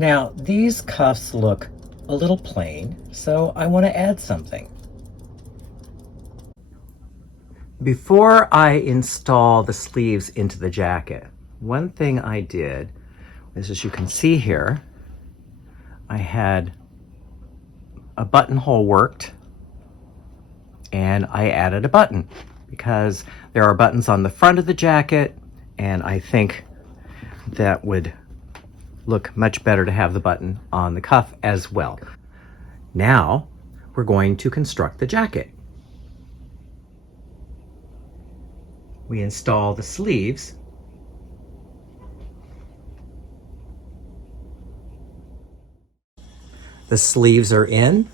Now, these cuffs look a little plain, so I want to add something. Before I install the sleeves into the jacket, one thing I did is, as you can see here, I had a buttonhole worked and I added a button because there are buttons on the front of the jacket, and I think that would look much better to have the button on the cuff as well. Now we're going to construct the jacket. We install the sleeves. The sleeves are in.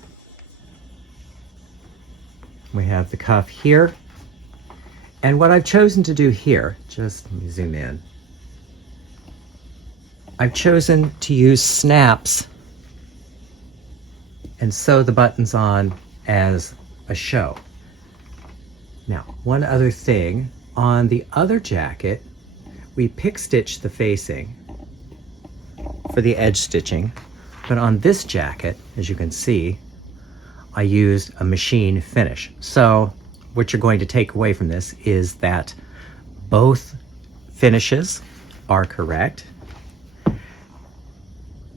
We have the cuff here. And what I've chosen to do here, just let me zoom in. I've chosen to use snaps and sew the buttons on as a show. Now, one other thing, on the other jacket, we pick stitch the facing for the edge stitching, but on this jacket, as you can see, I used a machine finish. So what you're going to take away from this is that both finishes are correct.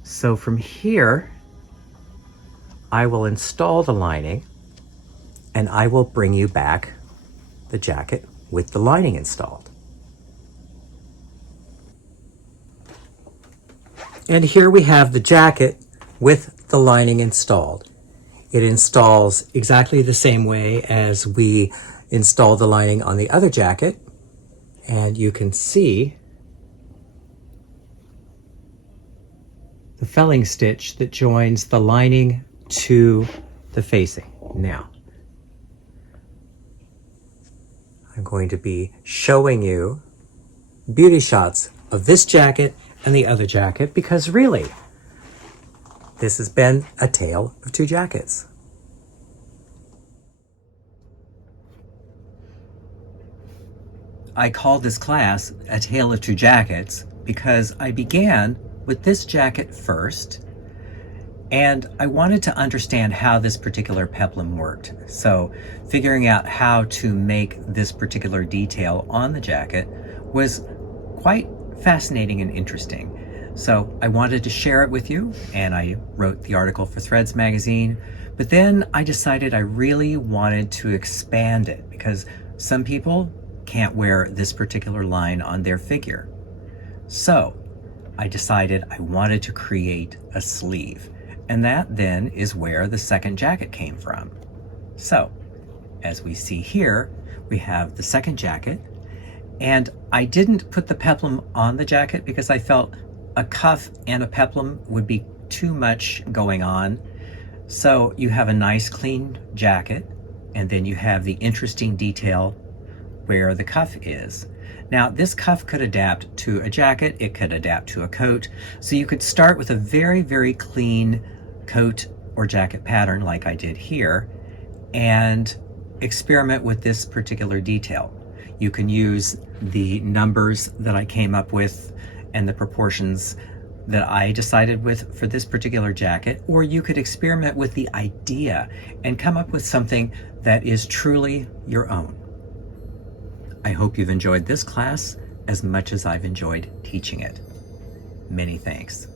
So from here, I will install the lining and I will bring you back the jacket with the lining installed. And here we have the jacket with the lining installed. It installs exactly the same way as we installed the lining on the other jacket. And you can see the felling stitch that joins the lining to the facing. Now, I'm going to be showing you beauty shots of this jacket and the other jacket, because really, this has been a tale of two jackets. I call this class A Tale of Two Jackets because I began with this jacket first, and I wanted to understand how this particular peplum worked. So figuring out how to make this particular detail on the jacket was quite fascinating and interesting. So I wanted to share it with you, and I wrote the article for Threads magazine, but then I decided I really wanted to expand it because some people can't wear this particular line on their figure. So I decided I wanted to create a sleeve, and that then is where the second jacket came from. So as we see here, we have the second jacket, and I didn't put the peplum on the jacket because I felt a cuff and a peplum would be too much going on. So you have a nice clean jacket, and then you have the interesting detail where the cuff is. Now, this cuff could adapt to a jacket, it could adapt to a coat, so you could start with a very, very clean coat or jacket pattern like I did here, and experiment with this particular detail. You can use the numbers that I came up with and the proportions that I decided with for this particular jacket, or you could experiment with the idea and come up with something that is truly your own. I hope you've enjoyed this class as much as I've enjoyed teaching it. Many thanks.